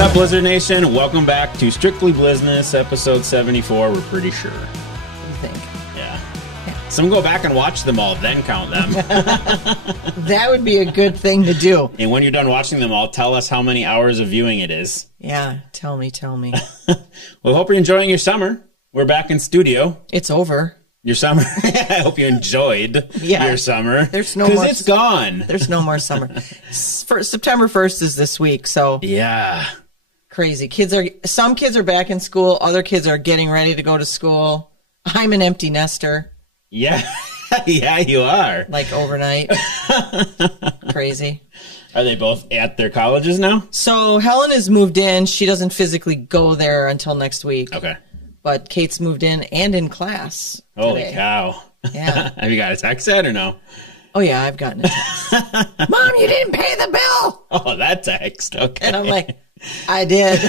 up, Blizzard Nation? Welcome back to Strictly Blizzness, episode 74, we're pretty sure. What do you think? Yeah. Some go back and watch them all, then count them. That would be a good thing to do. And when you're done watching them all, tell us how many hours of viewing it is. Yeah, tell me. Well, hope you're enjoying your summer. We're back in studio. It's over. Your summer. I hope you enjoyed your summer. There's no more. Because it's gone. There's no more summer. September 1st is this week, so. Yeah. Crazy. Some kids are back in school. Other kids are getting ready to go to school. I'm an empty nester. Yeah. Yeah, you are. Like overnight. Crazy. Are they both at their colleges now? So Helen has moved in. She doesn't physically go there until next week. Okay. But Kate's moved in and in class. Holy today. cow. Yeah. Have you got a text yet or no? Oh, yeah, I've gotten a text. Mom, you didn't pay the bill. Oh, that text. Okay. And I'm like, I did.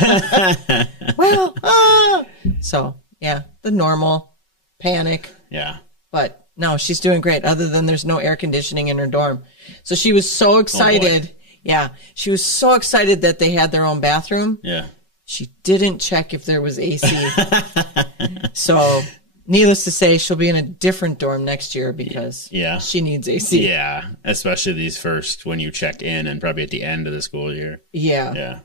So, yeah, the normal panic. Yeah. But no, she's doing great, other than there's no air conditioning in her dorm. So she was so excited. Oh, yeah, she was so excited that they had their own bathroom. Yeah. She didn't check if there was AC. So, needless to say, she'll be in a different dorm next year because she needs AC. Yeah, especially these first when you check in and probably at the end of the school year. Yeah,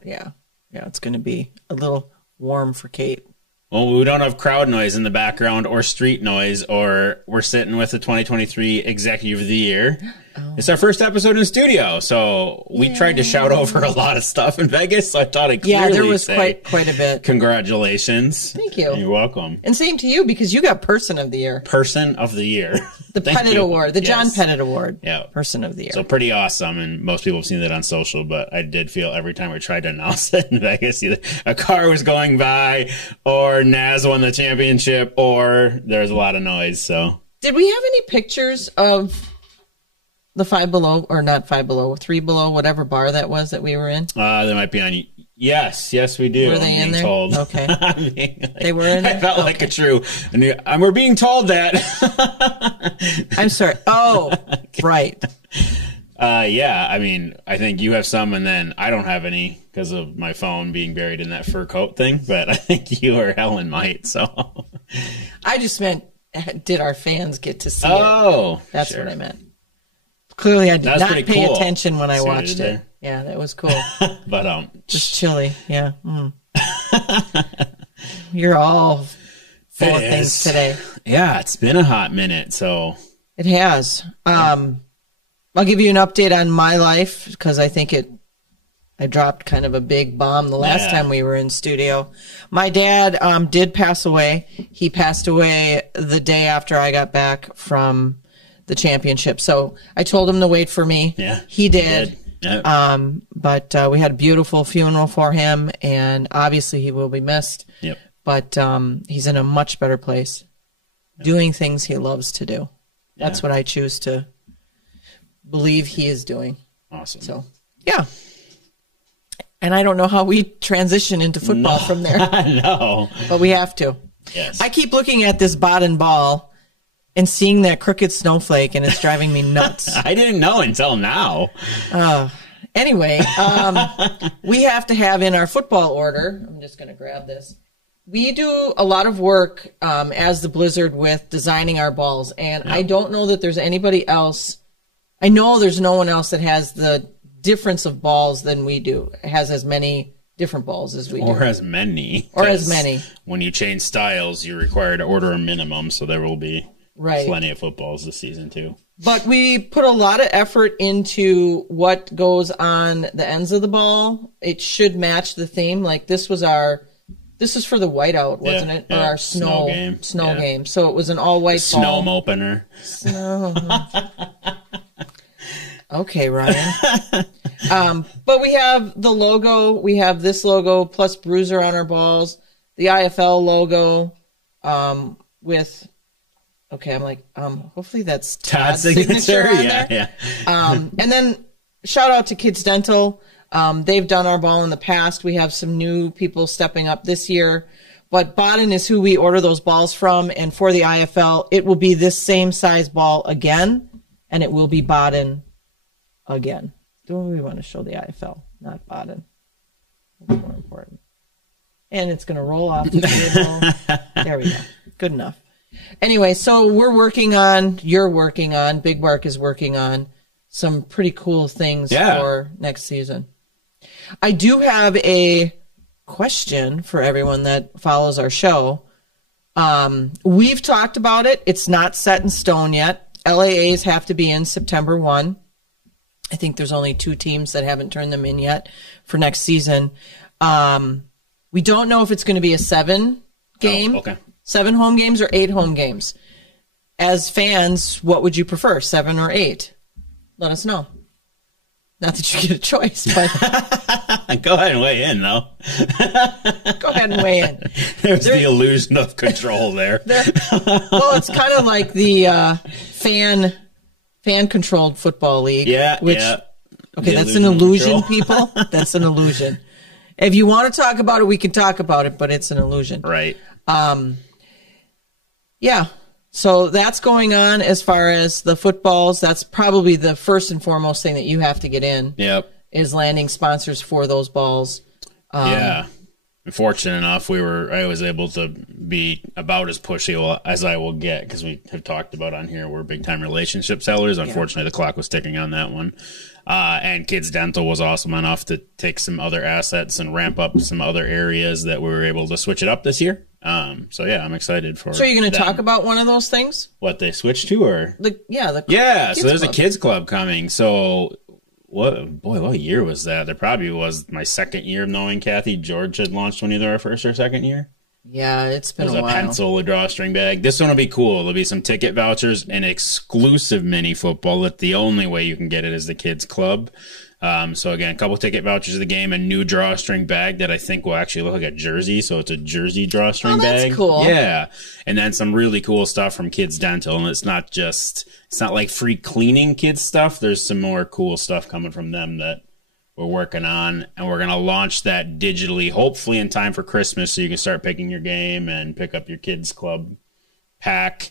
it's going to be a little warm for Kate. Well, we don't have crowd noise in the background or street noise, or we're sitting with the 2023 Executive of the Year. Oh. It's our first episode in studio, so we tried to shout over a lot of stuff in Vegas, so I thought I'd clearly there was say quite a bit. Congratulations. Thank you. You're welcome. And same to you, because you got Person of the Year. Person of the Year. The Pettit Award. The John Pettit Award. Yeah. Person of the Year. So pretty awesome, and most people have seen that on social, but I did feel every time we tried to announce it in Vegas, either a car was going by, or Naz won the championship, or there's a lot of noise, so. Did we have any pictures of the Five Below, or not Five Below, Three Below, whatever bar that was that we were in? They might be on. Yes, we do. Were they in there? Told. Okay. They were in there? I felt like a true. And we're being told that. I'm sorry. Oh, right. Yeah, I mean, I think you have some, and then I don't have any because of my phone being buried in that fur coat thing, but I think you or Helen might, so. I just meant, did our fans get to see it? Oh, that's what I meant. Clearly, I did not pay attention when I watched it. Yeah, that was cool. But just chilly. Yeah. You're all full of things today. Yeah, it's been a hot minute, so it has. I'll give you an update on my life because I think I dropped kind of a big bomb the last time we were in studio. My dad did pass away. He passed away the day after I got back from the championship. So I told him to wait for me. Yeah, he did. Yep. But we had a beautiful funeral for him, and obviously he will be missed. Yep. But he's in a much better place, doing things he loves to do. That's what I choose to believe he is doing. Awesome. So, yeah. And I don't know how we transition into football from there. No. But we have to. Yes. I keep looking at this Baden ball and seeing that crooked snowflake, and it's driving me nuts. I didn't know until now. Anyway, we have to have in our football order, I'm just going to grab this. We do a lot of work as the Blizzard with designing our balls, and I don't know that there's anybody else. I know there's no one else that has the difference of balls than we do. It has as many different balls as we do. Or as many. Or as many. When you change styles, you're required to order a minimum, so there will be plenty of footballs this season, too. But we put a lot of effort into what goes on the ends of the ball. It should match the theme. Like this is for the whiteout, wasn't it? Or our snow game. Game. So it was an all-white ball. Snow opener. Snow. Okay, Ryan. But we have the logo. We have this logo plus Bruiser on our balls. The IFL logo with... Okay, I'm like, hopefully that's Todd's signature on there. Yeah. And then shout out to Kids Dental. They've done our ball in the past. We have some new people stepping up this year. But Baden is who we order those balls from. And for the IFL, it will be this same size ball again. And it will be Baden again. Do we want to show the IFL, not Baden? That's more important. And it's going to roll off the table. There we go. Good enough. Anyway, so you're working on, Big Bark is working on some pretty cool things for next season. I do have a question for everyone that follows our show. We've talked about it. It's not set in stone yet. LAAs have to be in September 1. I think there's only 2 teams that haven't turned them in yet for next season. We don't know if it's going to be a 7 game. Oh, okay. 7 home games or 8 home games. As fans, what would you prefer, 7 or 8? Let us know. Not that you get a choice, but go ahead and weigh in, though. Go ahead and weigh in. There's the illusion of control there. Well, it's kind of like the fan-controlled football league. Yeah, Okay, that's an illusion, people. That's an illusion. If you want to talk about it, we can talk about it, but it's an illusion. Right. Yeah. So that's going on as far as the footballs. That's probably the first and foremost thing that you have to get in. Yep. Is landing sponsors for those balls. Yeah. Fortunate enough, I was able to be about as pushy as I will get, because we have talked about on here, we're big time relationship sellers. Unfortunately, the clock was ticking on that one. And Kids Dental was awesome enough to take some other assets and ramp up some other areas that we were able to switch it up this year. So yeah, I'm excited for. So you're going to talk about one of those things? What they switched to, or the so there's a kids club coming. So what year was that? There probably was my second year of knowing Kathy. George had launched one, either our first or second year. Yeah, it's been a while. There's a pencil, a drawstring bag. This one will be cool. There'll be some ticket vouchers and exclusive mini football. That the only way you can get it is the kids club. So again, a couple ticket vouchers of the game, a new drawstring bag that I think will actually look like a jersey. So it's a jersey drawstring bag. That's cool. Yeah. And then some really cool stuff from Kids Dental. And it's not like free cleaning kids stuff. There's some more cool stuff coming from them that we're working on. And we're going to launch that digitally, hopefully in time for Christmas, so you can start picking your game and pick up your kids club pack.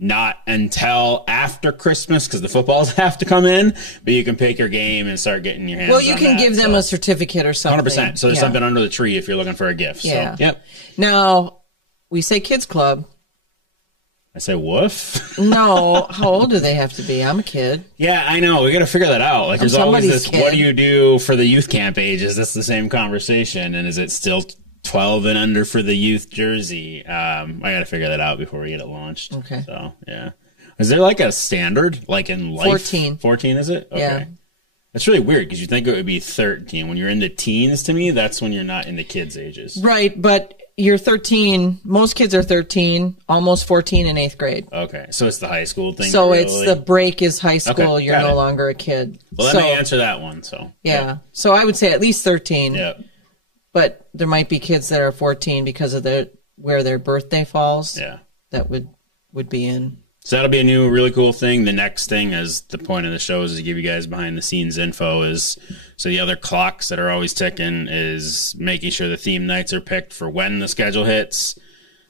Not until after Christmas, because the footballs have to come in, but you can pick your game and start getting your hands on Well, you can give them a certificate or something. 100%. So there's something under the tree if you're looking for a gift. Yeah. So, yep. Now, we say kids club. I say woof. No. How old do they have to be? I'm a kid. Yeah, I know. We got to figure that out. Like, there's always this, kid. What do you do for the youth camp ages? That's the same conversation. And is it still 12 and under for the youth jersey? I got to figure that out before we get it launched. Okay. So, yeah. Is there like a standard, like in life? 14. 14, is it? Okay. Yeah. That's really weird, because you think it would be 13. When you're into teens, to me, that's when you're not into kids' ages. Right, but you're 13. Most kids are 13, almost 14 in 8th grade. Okay, so it's the high school thing. So really? it's the break is high school. Okay, you're no longer a kid. Well, let me answer that one. So yeah. So I would say at least 13. Yeah. But there might be kids that are 14 because of where their birthday falls. Yeah. That would be in. So that'll be a new, really cool thing. The next thing, as the point of the show is to give you guys behind the scenes info, is so the other clocks that are always ticking is making sure the theme nights are picked for when the schedule hits.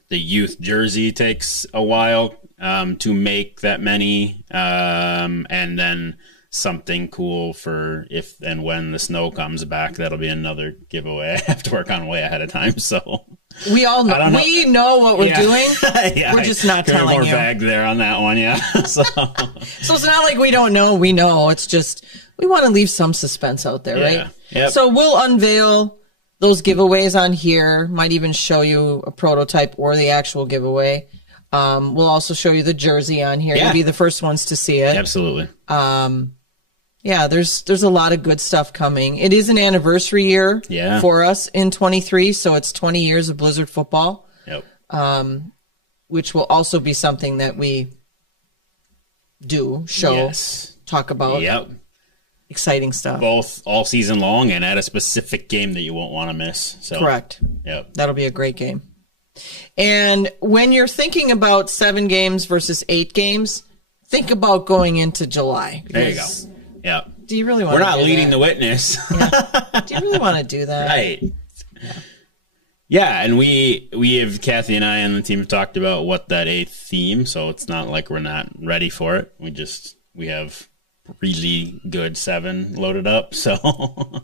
The youth jersey takes a while to make that many, and then something cool for if and when the snow comes back. That'll be another giveaway I have to work on way ahead of time. So we all know. We know what we're doing. Yeah, we're just not telling more you. Vague there on that one, yeah. So it's not like we don't know. We know. It's just we want to leave some suspense out there, right? Yep. So we'll unveil those giveaways on here. Might even show you a prototype or the actual giveaway. We'll also show you the jersey on here. You'll be the first ones to see it. Absolutely. Yeah, there's a lot of good stuff coming. It is an anniversary year for us in 23, so it's 20 years of Blizzard football. Yep. Which will also be something that we show, talk about. Yep. Exciting stuff. Both all season long and at a specific game that you won't want to miss. So correct. Yep. That'll be a great game. And when you're thinking about 7 games versus 8 games, think about going into July. There you go. Yeah. Do you really want to do that? We're not leading the witness. Yeah. Do you really want to do that? Right. Yeah, and we have, Kathy and I and the team have talked about what that 8th theme, so it's not like we're not ready for it. We have really good 7 loaded up. So,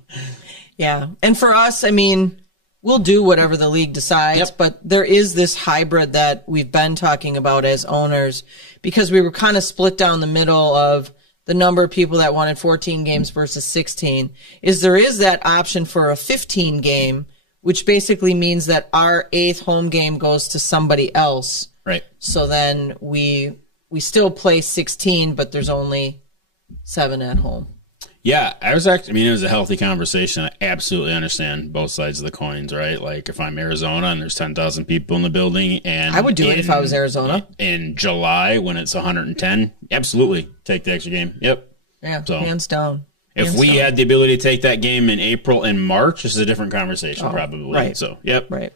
yeah. And for us, I mean, we'll do whatever the league decides, but there is this hybrid that we've been talking about as owners, because we were kind of split down the middle of the number of people that wanted 14 games versus 16. There is that option for a 15 game, which basically means that our 8th home game goes to somebody else. Right. So then we still play 16, but there's only 7 at home. Yeah, it was a healthy conversation. I absolutely understand both sides of the coins, right? Like, if I'm Arizona and there's 10,000 people in the building, and I would do it if I was Arizona. In July, when it's 110, absolutely take the extra game. Yep. Yeah, so, hands down. If we had the ability to take that game in April and March, this is a different conversation, probably. Right. So, yep. Right.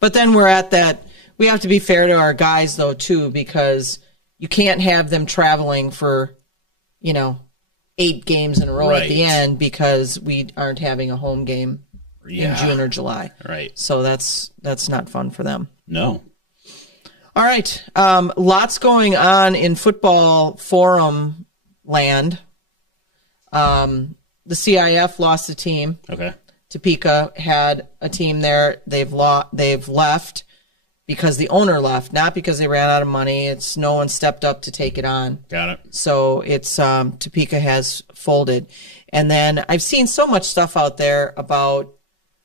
But then we're at that. We have to be fair to our guys, though, too, because you can't have them traveling for, 8 games in a row at the end because we aren't having a home game in June or July. Right. So that's not fun for them. No. All right. Lots going on in football forum land. The CIF lost a team. Okay. Topeka had a team there. They've left because the owner left, not because they ran out of money. It's no one stepped up to take it on. Got it. So it's Topeka has folded. And then I've seen so much stuff out there about,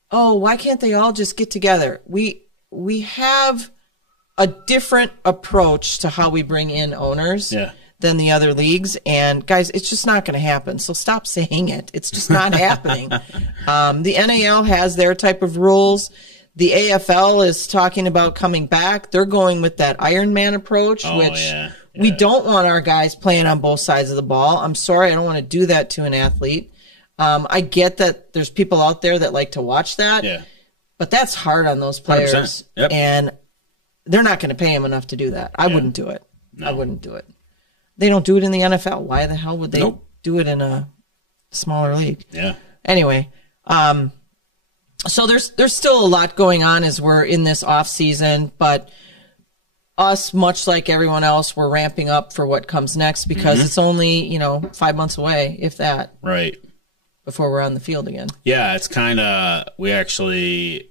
why can't they all just get together? We have a different approach to how we bring in owners than the other leagues. And guys, it's just not going to happen. So stop saying it. It's just not happening. The NAL has their type of rules. The AFL is talking about coming back. They're going with that Iron Man approach, which we don't want our guys playing on both sides of the ball. I'm sorry, I don't want to do that to an athlete. I get that there's people out there that like to watch that, but that's hard on those players, and they're not going to pay them enough to do that. I wouldn't do it. No. I wouldn't do it. They don't do it in the NFL. Why the hell would they do it in a smaller league? Yeah. Anyway, so there's still a lot going on as we're in this off season, but us, much like everyone else, we're ramping up for what comes next because it's only 5 months away, if that, right, before we're on the field again. Yeah, it's kind of, we actually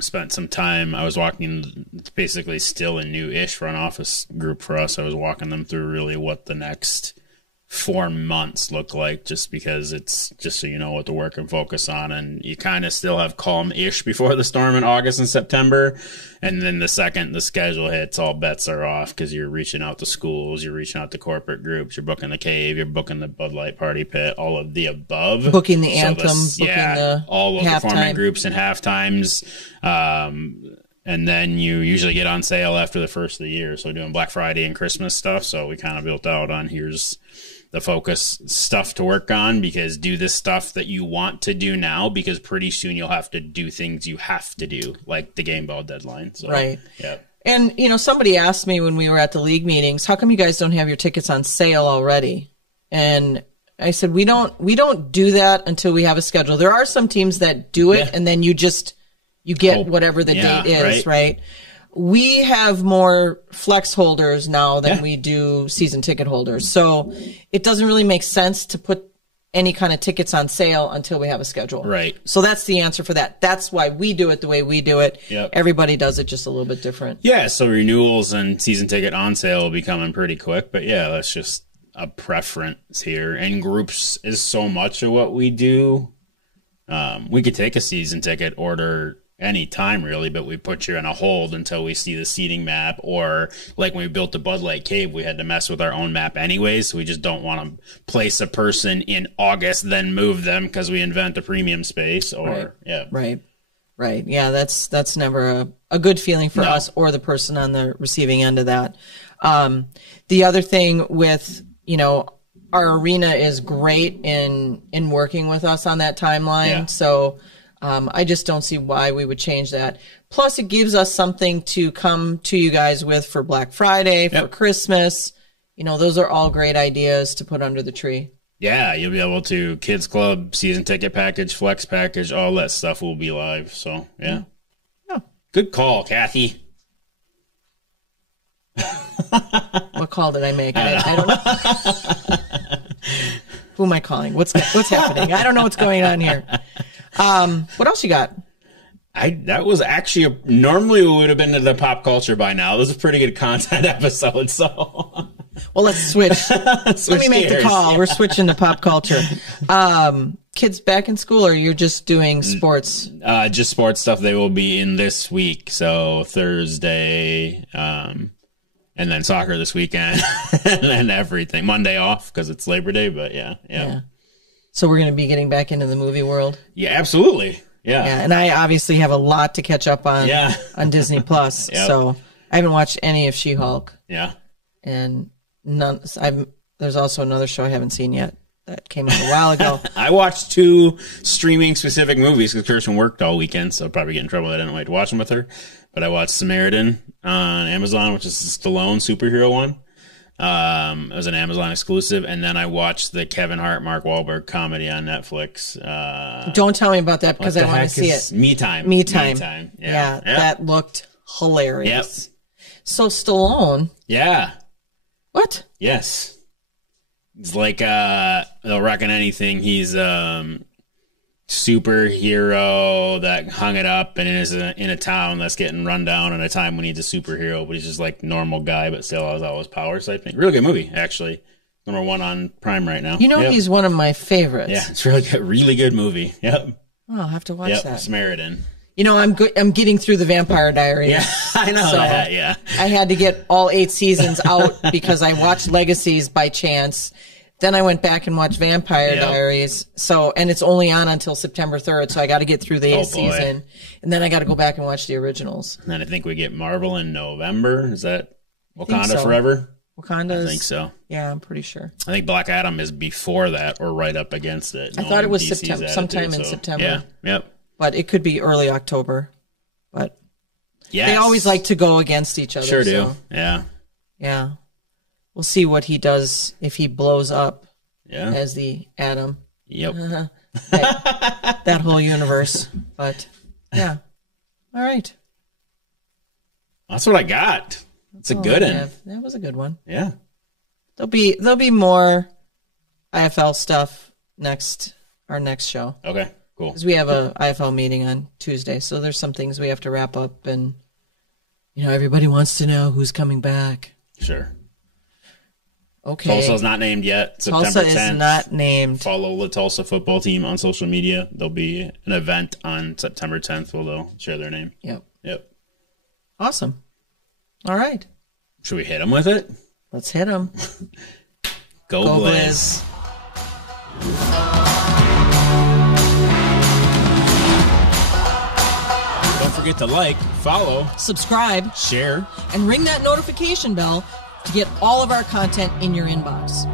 spent some time. I was walking. It's basically still a new-ish front office group for us. I was walking them through really what the next 4 months look like, just because it's just so you know what to work and focus on, and you kind of still have calm-ish before the storm in August and September, and then the second the schedule hits, all bets are off because you're reaching out to schools, you're reaching out to corporate groups, you're booking the cave, you're booking the Bud Light Party Pit, all of the above, booking the anthem, booking the all of the performing groups and half times. And then you usually get on sale after the first of the year, so doing Black Friday and Christmas stuff. So we kind of built out on here's the focus stuff to work on, because do this stuff that you want to do now, because pretty soon you'll have to do things you have to do, like the game ball deadline. So, right. Yeah. And, somebody asked me when we were at the league meetings, how come you guys don't have your tickets on sale already? And I said, we don't do that until we have a schedule. There are some teams that do it, and then you get whatever the date is, right? We have more flex holders now than we do season ticket holders. So it doesn't really make sense to put any kind of tickets on sale until we have a schedule. Right. So that's the answer for that. That's why we do it the way we do it. Yep. Everybody does it just a little bit different. Yeah, so renewals and season ticket on sale will be coming pretty quick. But yeah, that's just a preference here. And groups is so much of what we do. We could take a season ticket order any time really, but we put you in a hold until we see the seating map, or like when we built the Bud Light Cave, we had to mess with our own map anyways. So we just don't want to place a person in August, then move them because we invent a premium space, or Right. Yeah, that's never a good feeling for us or the person on the receiving end of that. The other thing with, our arena is great in working with us on that timeline. Yeah. So I just don't see why we would change that. Plus, it gives us something to come to you guys with for Black Friday, for Christmas. Those are all great ideas to put under the tree. Yeah, you'll be able to Kids Club, season ticket package, flex package, all that stuff will be live. So, yeah. Good call, Kathy. What call did I make? I don't know. Who am I calling? What's happening? I don't know what's going on here. What else you got? That was actually normally we would have been to the pop culture by now. It was a pretty good content episode, so. Well, let's switch. Let me make the call. We're switching to pop culture. Kids back in school, or you're just doing sports? Just sports stuff. They will be in this week. So Thursday, and then soccer this weekend, and then everything. Monday off because it's Labor Day, but yeah. So we're going to be getting back into the movie world? Yeah, absolutely. Yeah. And I obviously have a lot to catch up on on Disney Plus. Yep. So I haven't watched any of She-Hulk. Yeah. And there's also another show I haven't seen yet that came out a while ago. I watched 2 streaming specific movies because Kirsten worked all weekend, so I'll probably get in trouble. I didn't wait to watch them with her. But I watched Samaritan on Amazon, which is the Stallone superhero one. It was an Amazon exclusive, and then I watched the Kevin Hart, Mark Wahlberg comedy on Netflix. Don't tell me about that because I want to see it. Me Time. Yeah, that looked hilarious. Yep. So Stallone. Yeah. What? Yes. It's like they'll reckon anything. He's superhero that hung it up and is in a town that's getting run down in a time when he's a superhero, but he's just like normal guy, but still has all his powers. I think really good movie, actually. Number 1 on Prime right now. You know, he's one of my favorites. Yeah, it's really good movie. Yep. Oh, I'll have to watch that. Samaritan. You know, I'm getting through the Vampire Diaries. Yeah, I know that. Yeah, I had to get all 8 seasons out because I watched Legacies by chance. Then I went back and watched Vampire Diaries. So, and it's only on until September 3rd. So I got to get through the 8th season. And then I got to go back and watch the originals. And then I think we get Marvel in November. Is that Wakanda Forever? Wakanda. I think so. Yeah, I'm pretty sure. I think Black Adam is before that or right up against it. I thought it was September, sometime in September. Yeah. Yep. But it could be early October. But yes. They always like to go against each other. Sure do. So. Yeah. Yeah. We'll see what he does if he blows up as the Atom. Yep. That whole universe. But yeah. All right. That's what I got. It's a good one. That was a good one. Yeah. There'll be more IFL stuff our next show. Okay. Cool. Because we have a IFL meeting on Tuesday, so there's some things we have to wrap up, and everybody wants to know who's coming back. Sure. Okay. Tulsa's not named yet. September 10th. Tulsa is not named. Follow the Tulsa football team on social media. There'll be an event on September 10th where they'll share their name. Yep. Awesome. All right. Should we hit them with it? Let's hit them. Go Blizz. Don't forget to like, follow, subscribe, share, and ring that notification bell to get all of our content in your inbox.